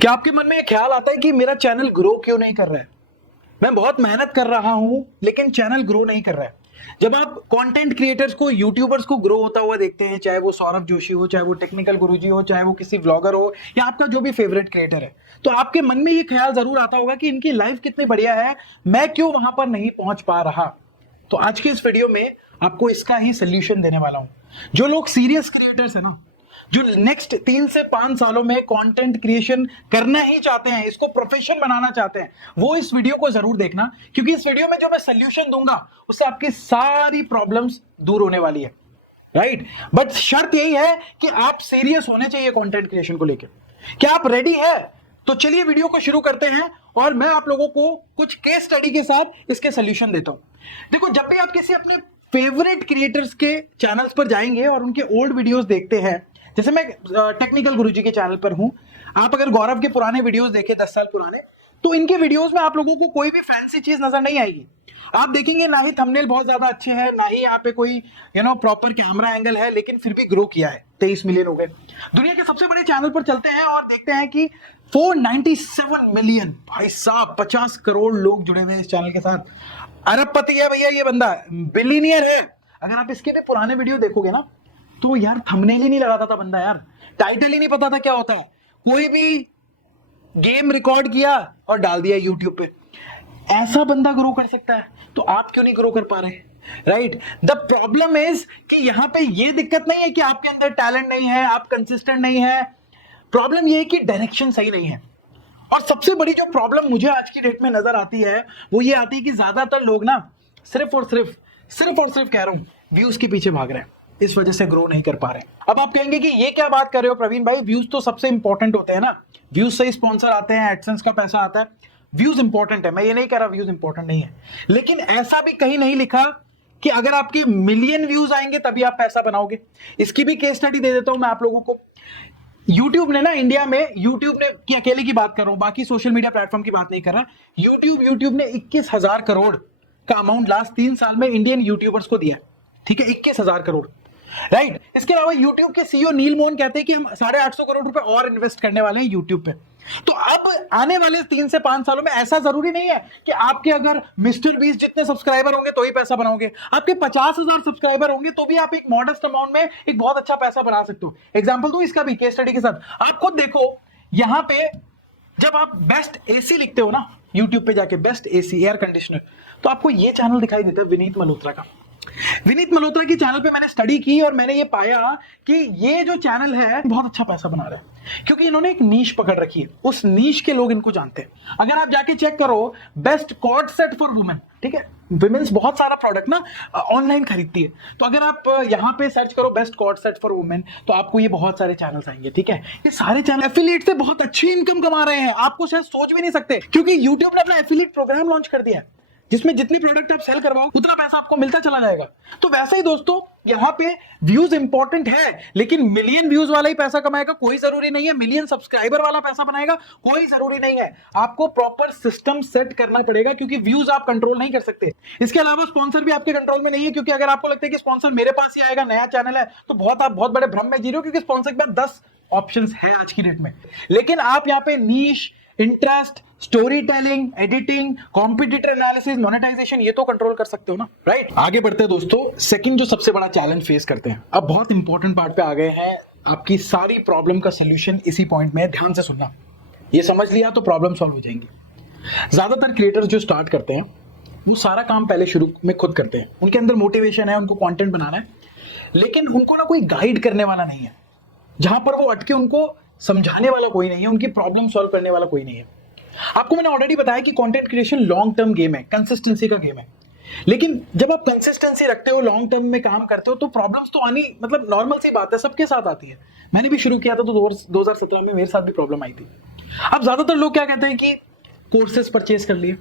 क्या आपके मन में ये ख्याल आता है कि मेरा चैनल ग्रो क्यों नहीं कर रहा है? मैं बहुत मेहनत कर रहा हूं लेकिन चैनल ग्रो नहीं कर रहा है। जब आप कंटेंट क्रिएटर्स को, यूट्यूबर्स को ग्रो होता हुआ देखते हैं, चाहे वो सौरभ जोशी हो, चाहे वो टेक्निकल गुरुजी हो, चाहे वो किसी व्लॉगर हो या आपका जो भी फेवरेट क्रिएटर है, तो आपके मन में ये ख्याल जरूर आता होगा कि इनकी लाइफ कितनी बढ़िया है, मैं क्यों वहां पर नहीं पहुंच पा रहा। तो आज के इस वीडियो में आपको इसका ही सोल्यूशन देने वाला हूं। जो लोग सीरियस क्रिएटर्स है ना, जो नेक्स्ट 3 से 5 सालों में कंटेंट क्रिएशन करना ही चाहते हैं, इसको प्रोफेशन बनाना चाहते हैं, वो इस वीडियो को जरूर देखना, क्योंकि इस वीडियो में जो मैं सोल्यूशन दूंगा उससे आपकी सारी प्रॉब्लम्स दूर होने वाली है। राइट, बट शर्त यही है कि आप सीरियस होने चाहिए कंटेंट क्रिएशन को लेकर। क्या आप रेडी है? तो चलिए वीडियो को शुरू करते हैं और मैं आप लोगों को कुछ केस स्टडी के साथ इसके सोल्यूशन देता हूं। देखो, जब भी आप किसी अपने फेवरेट क्रिएटर्स के चैनल्स पर जाएंगे और उनके ओल्ड वीडियोस देखते हैं, जैसे मैं टेक्निकल गुरुजी के चैनल पर हूं, आप अगर गौरव के पुराने वीडियोस देखें 10 साल पुराने, तो इनके वीडियोस में आप लोगों को कोई भी फैंसी चीज नजर नहीं आएगी। आप देखेंगे ना ही थंबनेल बहुत ज्यादा अच्छे हैं, ना ही यहाँ पे कोई प्रॉपर कैमरा एंगल है, लेकिन फिर भी ग्रो किया है। 23 मिलियन हो गए। दुनिया के सबसे बड़े चैनल पर चलते हैं और देखते हैं कि 497 मिलियन, भाई साहब 50 करोड़ लोग जुड़े हुए हैं इस चैनल के साथ। अरबपति है भैया ये बंदा, बिलियनियर है। अगर आप इसके भी पुराने वीडियो देखोगे ना, तो यार थंबनेल ही नहीं लगाता था बंदा, यार टाइटल ही नहीं पता था क्या होता है, कोई भी गेम रिकॉर्ड किया और डाल दिया यूट्यूब पे। ऐसा बंदा ग्रो कर सकता है, तो आप क्यों नहीं ग्रो कर पा रहे? राइट, द प्रॉब्लम इज कि यहां पे ये दिक्कत नहीं है कि आपके अंदर टैलेंट नहीं है, आप कंसिस्टेंट नहीं है। प्रॉब्लम ये है कि डायरेक्शन सही नहीं है। और सबसे बड़ी जो प्रॉब्लम मुझे आज की डेट में नजर आती है, वो ये आती है कि ज्यादातर लोग ना सिर्फ और सिर्फ कह रहा हूं, व्यूज के पीछे भाग रहे हैं, इस वजह से ग्रो नहीं कर पा रहे। अब आप कहेंगे कि ये क्या बात कर रहे हो प्रवीण भाई, व्यूज तो सबसे इंपॉर्टेंट होते हैं ना, व्यूज से ही स्पॉन्सर आते हैं, एडसेंस का पैसा आता है, व्यूज इंपॉर्टेंट है, मैं ये नहीं कह रहा व्यूज इंपॉर्टेंट नहीं है, लेकिन ऐसा भी कहीं नहीं लिखा कि अगर आपके मिलियन व्यूज आएंगे तभी आप पैसा बनाओगे। इसकी भी केस स्टडी दे देता हूं मैं आप लोगों को। यूट्यूब ने ना, इंडिया में यूट्यूब ने की अकेले की बात कर रहा हूं, बाकी सोशल मीडिया प्लेटफॉर्म की बात नहीं कर रहा। यूट्यूब ने 21,000 करोड़ का अमाउंट लास्ट 3 साल में इंडियन यूट्यूबर्स को दिया। ठीक है, 21,000 करोड़। राइट, इसके अलावा यूट्यूब के सीईओ नील मोहन कहते हैं कि हम 850 करोड़ रुपए और इन्वेस्ट करने वाले हैं यूट्यूब पे। तो अब आने वाले 3 से 5 सालों में ऐसा जरूरी नहीं है कि आपके अगर मिस्टर बीस्ट जितने सब्सक्राइबर होंगे तो ही पैसा बनाओगे। आपके 50,000 सब्सक्राइबर होंगे तो भी आप एक मॉडेस्ट अमाउंट में एक बहुत अच्छा पैसा बना सकते हो। एग्जाम्पल दूं इसका भी केस स्टडी के साथ, आप खुद देखो। यहां पे जब आप बेस्ट एसी लिखते हो ना यूट्यूब पे जाके, बेस्ट एसी एयर कंडीशनर, तो आपको ये चैनल दिखाई देता है विनीत मल्होत्रा का। विनीत मल्होत्रा की चैनल पे मैंने स्टडी की और मैंने ये पाया कि ये जो चैनल है बहुत अच्छा पैसा बना रहा है, क्योंकि इन्होंने एक नीश पकड़ रखी है, उस नीश के लोग इनको जानते हैं। अगर आप जाके चेक करो, best co-ord set for women, ठीक है, विमेन्स बहुत सारा प्रोडक्ट ना ऑनलाइन खरीदती है, तो अगर आप यहाँ पे सर्च करो best co-ord set for women, तो आपको ये बहुत सारे चैनल्स आएंगे। ठीक है, ये सारे चैनल एफिलिएट से बहुत अच्छी इनकम कमा रहे हैं, आपको शायद सोच भी नहीं सकते, क्योंकि यूट्यूब ने अपना एफिलिएट प्रोग्राम लॉन्च कर दिया है, जिसमें जितनी प्रोडक्ट आप सेल करवाओ उतना पैसा आपको मिलता चला जाएगा। तो वैसे ही दोस्तों, यहाँ पे व्यूज इंपॉर्टेंट है, लेकिन मिलियन व्यूज वाला ही पैसा कमाएगा कोई जरूरी नहीं है, मिलियन सब्सक्राइबर वाला पैसा बनाएगा कोई जरूरी नहीं है। आपको प्रॉपर सिस्टम सेट करना पड़ेगा, क्योंकि व्यूज आप कंट्रोल नहीं कर सकते। इसके अलावा स्पॉन्सर भी आपके कंट्रोल में नहीं है, क्योंकि अगर आपको लगता है कि स्पॉन्सर मेरे पास ही आएगा, नया चैनल है, तो आप बहुत बड़े भ्रम में जी रहे हो, क्योंकि स्पॉन्सर के पास 10 ऑप्शंस हैं आज की डेट में। लेकिन आप यहाँ पे niche, interest, story telling, editing, competitor analysis, monetization, ये तो कंट्रोल कर सकते हो ना। राइट, आगे बढ़ते हैं दोस्तों। सेकंड जो सबसे बड़ा चैलेंज फेस करते हैं, अब बहुत इंपॉर्टेंट पार्ट पे आ गए हैं, आपकी सारी प्रॉब्लम का सोल्यूशन इसी पॉइंट में है, ध्यान से सुनना। ये समझ लिया तो प्रॉब्लम सॉल्व हो जाएंगी। ज्यादातर क्रिएटर्स जो स्टार्ट करते हैं वो सारा काम पहले शुरू में खुद करते हैं, उनके अंदर मोटिवेशन है, उनको कंटेंट बनाना है, लेकिन उनको ना कोई गाइड करने वाला नहीं है, जहां पर वो अटके उनको समझाने वाला कोई नहीं है, उनकी प्रॉब्लम सॉल्व करने वाला कोई नहीं है। आपको मैंने ऑलरेडी बताया कि content creation long term game है, कंसिस्टेंसी का गेम है, लेकिन जब आप कंसिस्टेंसी रखते हो, लॉन्ग टर्म में काम करते हो, तो प्रॉब्लम्स तो आनी मतलब नॉर्मल सी बात है, सबके साथ आती है। मैंने भी शुरू किया था तो 2017 में मेरे साथ भी प्रॉब्लम आई थी। अब ज्यादातर लोग क्या कहते हैं कि कोर्सेज परचेज कर लिए।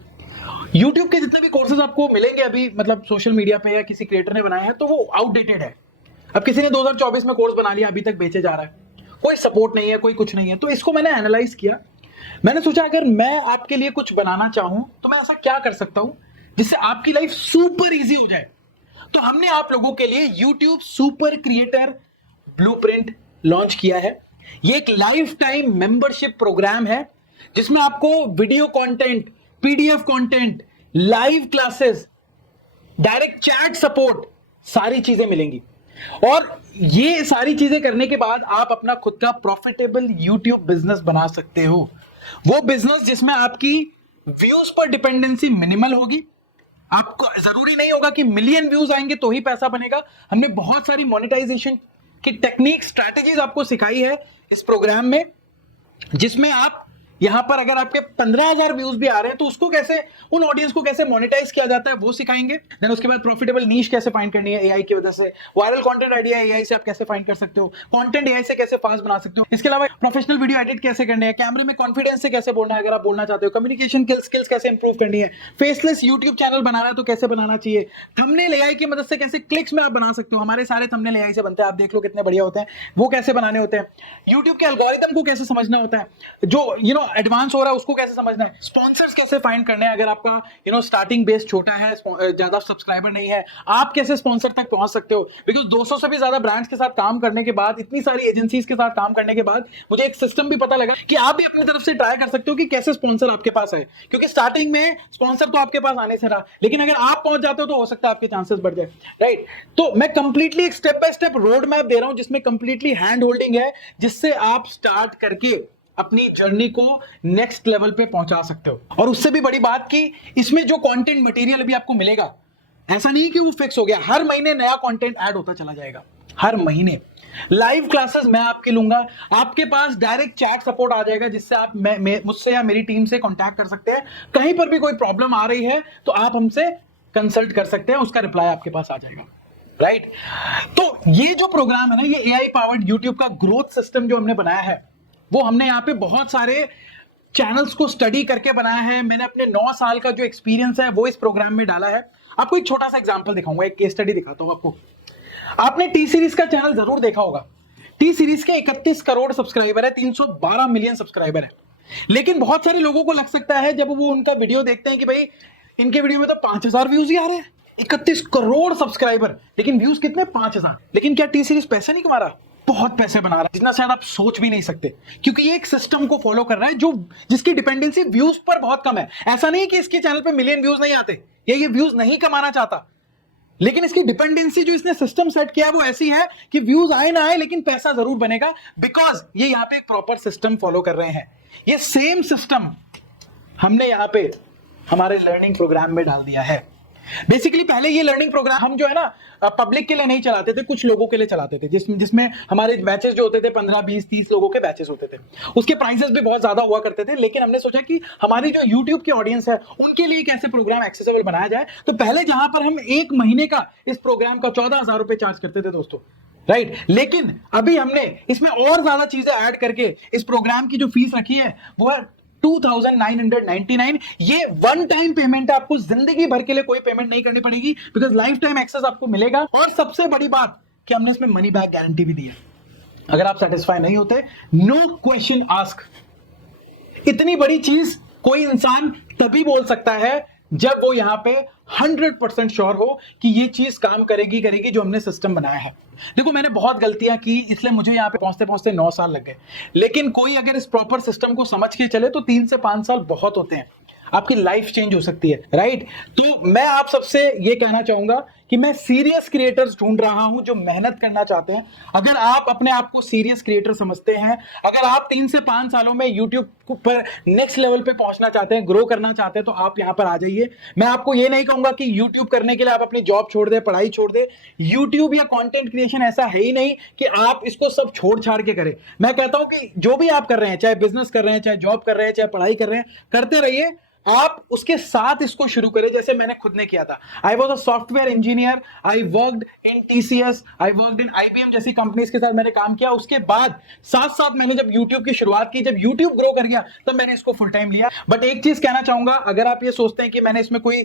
यूट्यूब के जितने भी कोर्सेज आपको मिलेंगे अभी, मतलब सोशल मीडिया पे या किसी क्रिएटर ने बनाए हैं, तो वो आउटडेटेड है। अब किसी ने 2024 में कोर्स बना लिया, अभी तक बेचे जा रहा है, कोई सपोर्ट नहीं है, कोई कुछ नहीं है। तो इसको मैंने एनालाइज किया, मैंने सोचा अगर मैं आपके लिए कुछ बनाना चाहूं तो मैं ऐसा क्या कर सकता हूं जिससे आपकी लाइफ सुपर इजी हो जाए। तो हमने आप लोगों के लिए YouTube super creator blueprint launch किया है। ये एक लाइफ टाइम मेंबरशिप प्रोग्राम है जिसमें आपको video content, PDF content, live classes, direct chat support, सारी चीजें मिलेंगी। और ये सारी चीजें करने के बाद आप अपना खुद का प्रॉफिटेबल यूट्यूब बिजनेस बना सकते हो। वो बिजनेस जिसमें आपकी व्यूज पर डिपेंडेंसी मिनिमल होगी। आपको जरूरी नहीं होगा कि मिलियन व्यूज आएंगे तो ही पैसा बनेगा। हमने बहुत सारी मोनेटाइजेशन की टेक्निक, स्ट्रैटेजीज आपको सिखाई है इस प्रोग्राम में, जिसमें आप यहां पर अगर आपके 15,000 व्यूज भी आ रहे हैं तो उसको कैसे, उन ऑडियंस को कैसे मोनेटाइज किया जाता है वो सिखाएंगे। देन उसके बाद प्रॉफिटेबल नीश कैसे फाइंड करनी है एआई की वजह से, वायरल कंटेंट आइडिया एआई से आप कैसे फाइंड कर सकते हो, कंटेंट एआई से कैसे फास्ट बना सकते हो। इसके अलावा प्रोफेशनल वीडियो एडिट कैसे करने हैं, कैमरे में कॉन्फिडेंस से कैसे बोलना है अगर आप बोलना चाहते हो, कम्युनिकेशन स्किल्स कैसे इंप्रूव करनी है, फेसलेस यूट्यूब चैनल बनाना है तो कैसे बनाना चाहिए, थंबनेल एआई की मदद से कैसे क्लिक्स में आप बना सकते हो। हमारे सारे थंबनेल एआई से बनते हैं, आप देख लो कितने बढ़िया होते हैं, वो कैसे बनाने होते हैं। यूट्यूब के एल्गोरिथम को कैसे समझना होता है, जो एडवांस हो रहा है उसको कैसे समझना है, स्पॉन्सर्स कैसे फाइंड करने हैं अगर आपका स्टार्टिंग बेस छोटा है, ज्यादा सब्सक्राइबर नहीं है, आप कैसे स्पॉन्सर तक पहुंच सकते हो। बिकॉज 200 से भी ज्यादा ब्रांड्स के साथ काम करने के बाद, इतनी सारी एजेंसीज के साथ काम करने के बाद मुझे एक सिस्टम भी पता लगा कि आप भी अपनी तरफ से ट्राई कर सकते हो कि कैसे स्पॉन्सर आपके पास आए। क्योंकि स्टार्टिंग में स्पॉन्सर तो आपके पास आने से रहा, लेकिन अगर आप पहुंच जाते हो तो हो सकता है आपके चांसेस बढ़ जाए, राइट। तो मैं कंप्लीटली एक step by step road map दे रहा हूं जिसमें कंप्लीटली हैंड होल्डिंग है, जिससे आप स्टार्ट करके अपनी जर्नी को नेक्स्ट लेवल पे पहुंचा सकते हो। और उससे भी बड़ी बात कि इसमें जो कंटेंट मटेरियल भी आपको मिलेगा, ऐसा नहीं कि वो फिक्स हो गया, हर महीने नया कंटेंट ऐड होता चला जाएगा। हर महीने लाइव क्लासेस मैं आपके लूंगा, आपके पास डायरेक्ट चैट सपोर्ट आ जाएगा जिससे आप मुझसे या मेरी टीम से कांटेक्ट कर सकते हैं। कहीं पर भी कोई प्रॉब्लम आ रही है तो आप हमसे कंसल्ट कर सकते हैं, उसका रिप्लाई आपके पास आ जाएगा, राइट। तो ये जो प्रोग्राम है ना, ये एआई पावर्ड यूट्यूब का ग्रोथ सिस्टम जो हमने बनाया है, वो हमने यहाँ पे बहुत सारे चैनल्स को स्टडी करके बनाया है। मैंने अपने 9 साल का जो एक्सपीरियंस है वो इस प्रोग्राम में डाला है। आपको एक छोटा सा एग्जांपल दिखाऊंगा, एक केस स्टडी दिखाता हूं आपको। आपने टी सीरीज का चैनल जरूर देखा होगा। टी सीरीज के 31 करोड़ सब्सक्राइबर है, 312 मिलियन सब्सक्राइबर है। लेकिन बहुत सारे लोगों को लग सकता है जब वो उनका वीडियो देखते हैं कि भाई इनके वीडियो में तो 5,000 व्यूज ही आ रहे हैं, 31 करोड़ सब्सक्राइबर लेकिन व्यूज कितने, 5,000। लेकिन क्या टी सीरीज पैसे नहीं कमा रहा? बहुत पैसे बना रहा है, जितना शायद आप सोच भी नहीं सकते। क्योंकि ये एक सिस्टम को फॉलो कर रहा है जो जिसकी डिपेंडेंसी व्यूज पर बहुत कम है। ऐसा नहीं कि इसके चैनल पे मिलियन व्यूज नहीं आते, ये व्यूज नहीं कमाना चाहता, लेकिन इसकी डिपेंडेंसी जो इसने सिस्टम सेट किया वो ऐसी है कि व्यूज आए ना आए लेकिन पैसा जरूर बनेगा, बिकॉज ये यहाँ पे एक प्रॉपर सिस्टम फॉलो कर रहे हैं। ये सेम सिस्टम हमने यहाँ पे हमारे लर्निंग प्रोग्राम में डाल दिया है। बेसिकली पहले ये लर्निंग प्रोग्राम हम जो है ना पब्लिक के लिए नहीं चलाते थे, कुछ लोगों के लिए चलाते थे, जिसमें हमारे बैचेस जो होते थे 15, 20, 30 लोगों के बैचेस होते थे। उसके प्राइसेस भी बहुत ज्यादा हुआ करते थे, लेकिन हमने सोचा कि हमारी जो यूट्यूब की ऑडियंस है उनके लिए कैसे प्रोग्राम एक्सेसिबल बनाया जाए। तो पहले जहां पर हम 1 महीने का इस प्रोग्राम का 14,000 रुपए चार्ज करते थे दोस्तों, राइट, लेकिन अभी हमने इसमें और ज्यादा चीजें ऐड करके इस प्रोग्राम की जो फीस रखी है वो है 2,999। ये वन टाइम पेमेंट है, आपको जिंदगी भर के लिए कोई पेमेंट नहीं करनी पड़ेगी, बिकॉज लाइफ टाइम एक्सेस आपको मिलेगा। और सबसे बड़ी बात कि हमने इसमें मनी बैक गारंटी भी दी है। अगर आप सेटिस्फाई नहीं होते, नो क्वेश्चन आस्क। इतनी बड़ी चीज कोई इंसान तभी बोल सकता है जब वो यहां पे 100% श्योर हो कि ये चीज काम करेगी जो हमने सिस्टम बनाया है। देखो मैंने बहुत गलतियां की, इसलिए मुझे यहां पे पहुंचते पहुंचते 9 साल लग गए, लेकिन कोई अगर इस प्रॉपर सिस्टम को समझ के चले तो 3 से 5 साल बहुत होते हैं, आपकी लाइफ चेंज हो सकती है, राइट। तो मैं आप सबसे ये कहना चाहूंगा कि मैं सीरियस क्रिएटर्स ढूंढ रहा हूं जो मेहनत करना चाहते हैं। अगर आप अपने आप को सीरियस क्रिएटर समझते हैं, अगर आप 3 से 5 सालों में यूट्यूब पर नेक्स्ट लेवल पे पहुंचना चाहते हैं, ग्रो करना चाहते हैं, तो आप यहां पर आ जाइए। मैं आपको ये नहीं कहूंगा कि यूट्यूब करने के लिए आप अपनी जॉब छोड़ दे, पढ़ाई छोड़ दे। यूट्यूब या कंटेंट क्रिएशन ऐसा है ही नहीं कि आप इसको सब छोड़ छाड़ के करें। मैं कहता हूं कि जो भी आप कर रहे हैं, चाहे बिजनेस कर रहे हैं, चाहे जॉब कर रहे हैं, चाहे पढ़ाई कर रहे हैं, करते रहिए। आप उसके साथ इसको शुरू करें जैसे मैंने खुद ने किया था। I was a software engineer, I worked in TCS, I worked in IBM जैसी कंपनीज के साथ मैंने काम किया। उसके बाद साथ साथ मैंने जब यूट्यूब की शुरुआत की, जब यूट्यूब ग्रो कर गया, तब मैंने इसको फुल टाइम लिया। बट एक चीज कहना चाहूंगा, अगर आप ये सोचते हैं कि मैंने इसमें कोई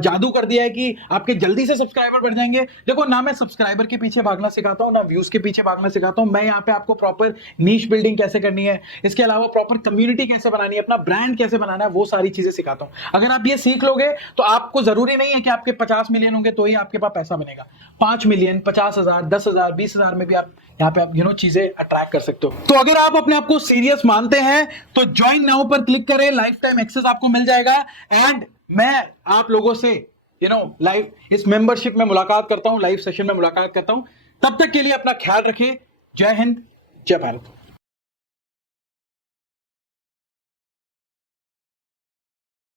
जादू कर दिया है कि आपके जल्दी से सब्सक्राइबर बढ़ जाएंगे, देखो ना मैं सब्सक्राइबर के पीछे भागना सिखाता हूं, ना व्यूज के पीछे भागना सिखाता हूं। मैं यहाँ पे आपको प्रॉपर नीश बिल्डिंग कैसे करनी है, इसके अलावा प्रॉपर कम्युनिटी कैसे बनानी है, अपना ब्रांड कैसे बनाना है, वो सारी चीजें सिखाता हूं। अगर आप ये सीख लोगे तो आपको जरूरी नहीं है कि आपके 50 मिलियन होंगे तो ही आपके आपके पास पैसा बनेगा। 5 मिलियन, 50,000, 10,000, 20,000 में भी आप यहाँ पे आप चीजें अट्रैक्ट कर सकते हो। तो अगर आप अपने आप को सीरियस मानते हैं तो ज्वाइन नाउ पर क्लिक करें, लाइफ टाइम एक्सेस आपको मिल जाएगा। एंड मैं आप लोगों से लाइव इस मेंबरशिप में मुलाकात करता हूं, लाइव सेशन में मुलाकात करता हूं। तब तक के लिए अपना ख्याल रखिए। जय हिंद, जय भारत।